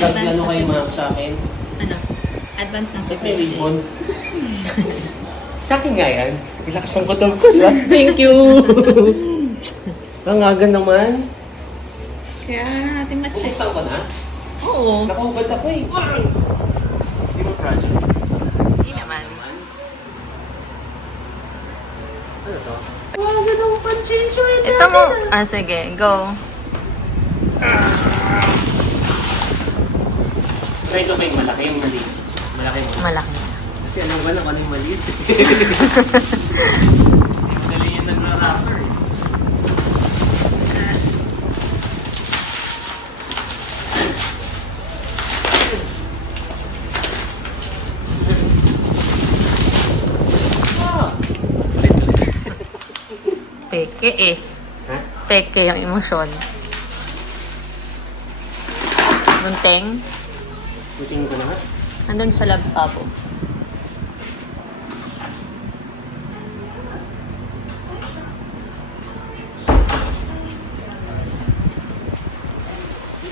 Nag-ano kayo mga sa akin? Ano? Advance na May ribbon. Sa akin nga yan. Ilakas ang kutob ko. Thank you! Ang aga naman. Kaya natin ma-check. Buksan ko na? Oo. Nakahubad ako eh. Hindi mo project. Hindi naman. Ano to? Wow, ganun pa change ulit. Ito mo. Ah, sige. Go. Try ko ba yung malaki yung maliit? Malaki mo. Malaki. Kasi alam ko lang ano yung maliit. Madali yung nag-rapper eh. Peke eh. Ha? Peke yung emosyon. Gunteng. Putingin ko na nga. Andun sa lababo.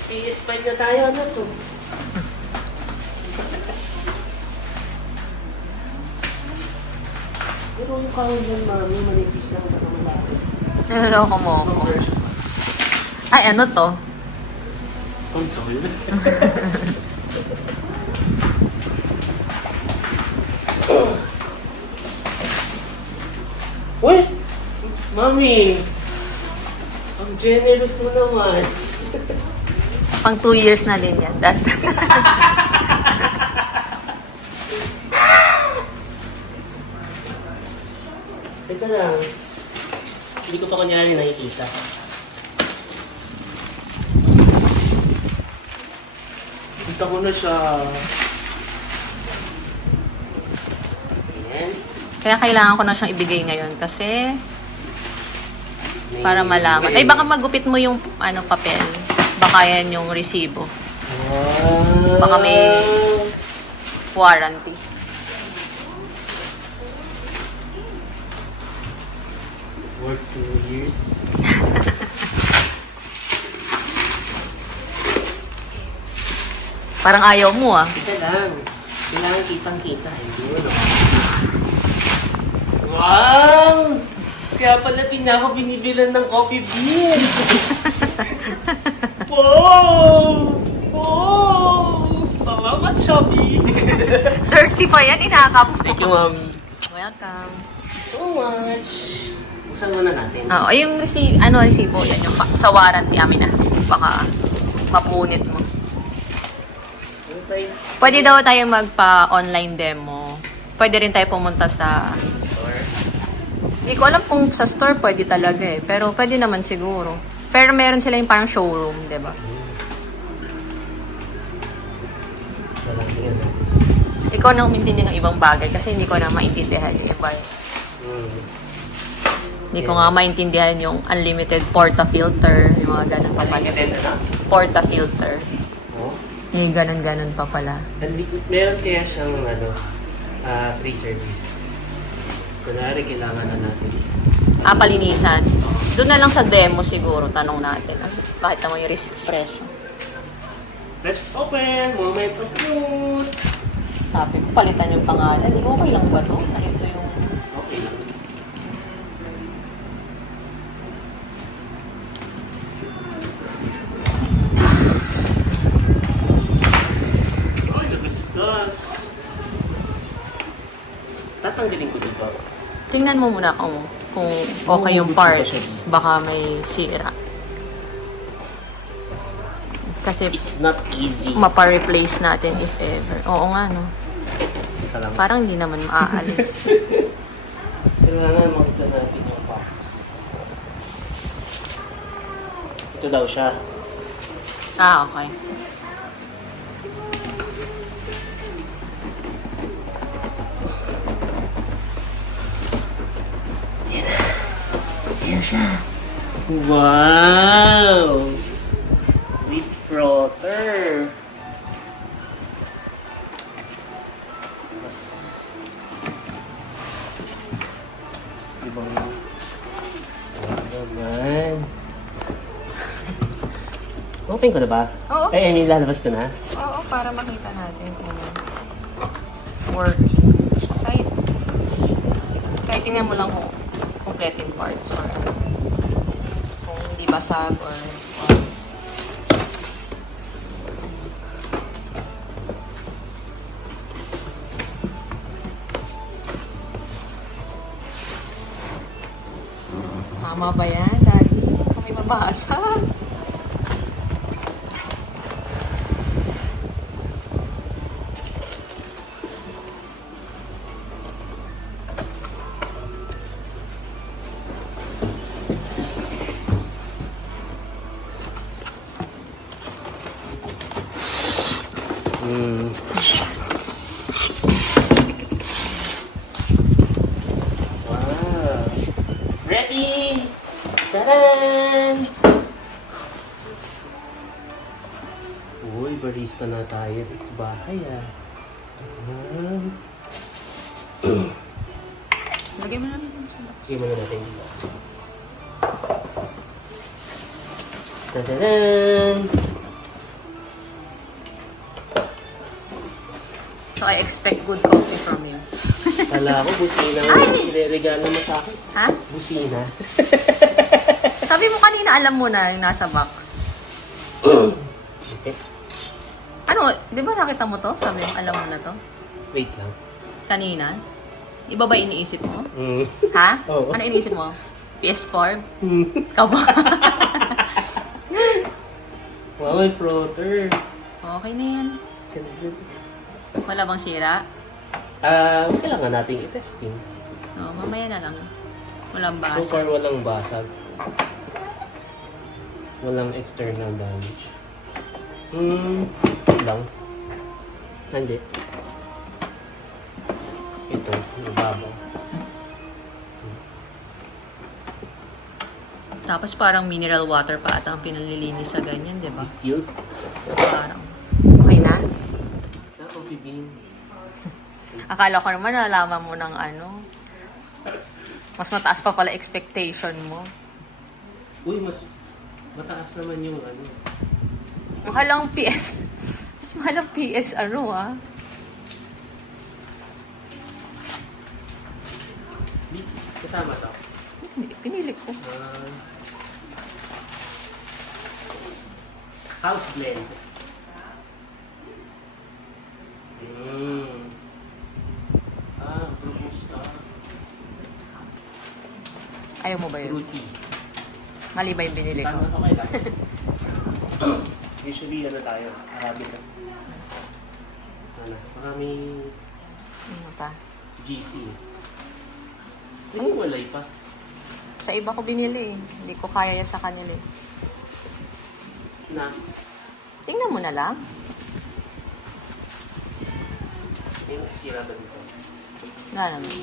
PS5 na tayo. Ano to? Pero yung kahon dyan, mami, manipis lang sa malaki. Naloloko mo ako. Ay, ano to? Console. Uy! Mami! Ang generous mo naman. Pang 2 years na din yan. Dad. Teka lang. Hindi ko pa kunyari nakikita. Kita ko na siya. Ayan. Kaya kailangan ko na siyang ibigay ngayon kasi para malaman. Ay, baka magupit mo yung ano papel. Baka yan yung resibo. Wow. Baka may warranty. Work 2 years. Parang ayaw mo ah. Kita lang. Kailangan kitang-kita. Ayun. Wow! Kaya pala din niya ako binibilan ng coffee bean. Wow! Wow! Salamat, Shopee! 30 pa yan, inakap. Thank you, ma'am. Welcome. So much. Buksan muna natin. Oo, yung resibo, yan yung sa warranty amin na. Baka mapunit mo. Inside Pwede daw tayo magpa-online demo. Pwede rin tayo pumunta sa... store. Hindi ko alam kung sa store pwede talaga eh. Pero pwede naman siguro. Pero meron sila yung parang showroom, di ba? Walang tingin na. Ikaw na umintindi ng ibang bagay kasi hindi ko na maintindihan yung iba. Hindi ko nga maintindihan yung unlimited porta-filter, yung mga ganun pa pala. Unlimited na? Porta-filter. Oh. Yung ganun-ganun pa pala. Meron kaya siyang free service. Kunwari, kailangan na natin. Palinisan. Doon na lang sa demo siguro, tanong natin. Bakit naman yung presyo? Let's open! Moment of truth! Sabi ko, palitan yung pangalan. Hindi ko okay lang ba to? Na ito yung... Okay lang. Ay, nagasgas! Tatanggalin ko dito. Tingnan mo muna kung okay yung parts. Baka may sira. Kasi It's not easy. mapa-replace natin if ever. Oo nga, no? Ito lang. Parang hindi naman maaalis. Kailangan makita natin yung box. Ito daw siya. Okay. Ayan siya. Wow! With frother. Mas... Ibang... Wow naman. Open ko na ba? Oo. I mean, lalabas ko na. Oo, para makita natin kung working. Kahit tingnan mo lang kung complete yung parts or ano. Kung hindi basag or tama ba yan, Daddy? Kung may mabasa. Wow! Ready! Taran! Uy, barista na tayo dito sa bahay ah. Lagay mo namin yung sa box. Sige muna natin dito. Tadadan! So, I expect good coffee from you. Kala ko busina ang niregalo mo sa akin. Ha? Busina. Sabi mo kanina, alam mo na yung nasa box. Okay. Ano, di ba nakita mo to? Sabi mo, alam mo na to? Wait lang. Kanina? Iba ba iniisip mo? Mm. Ha? Oo. Ano iniisip mo? PS4? Ka ba? Wow, may floater. Okay na yan. Wala bang sira? Kailangan nating i-testing. No, mamaya na lang. Walang So far, basa. walang basag. Walang external damage. Lang. Hindi. Ito, yung babaw. Tapos parang mineral water pa ata ang pinalilinis sa ganyan, di ba? Distilled. Parang. Okay na? Coffee bean. Akala ko naman nalaman mo ng ano. Mas mataas pa pala expectation mo. Uy, mas mataas naman yung ano. Mahalang PS. Mas mahalang PS ano ah. Kasama to. Hindi, pinili ko. House blend. Robusta. Ayaw mo ba yun? Fruity. Mali ba yung binili ko? Tama, okay lang. Usually, ano tayo? Arabica. Ano? Maraming Ano pa? GC. May walay pa. Sa iba ko binili eh. Hindi ko kaya yan sa kanila eh. Na. Tingnan mo na lang. May nasisira ba dito? Nga naman.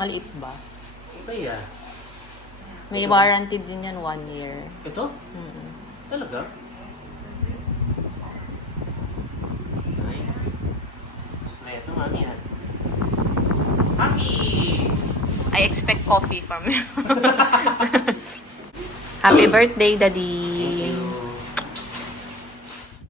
Maliit ba? Iba yan. May warranty din yan 1 year. Ito? Mm-mm. Talaga? Nice. Ay, ito mami yan. Happy! I expect coffee from you. Happy birthday, Daddy!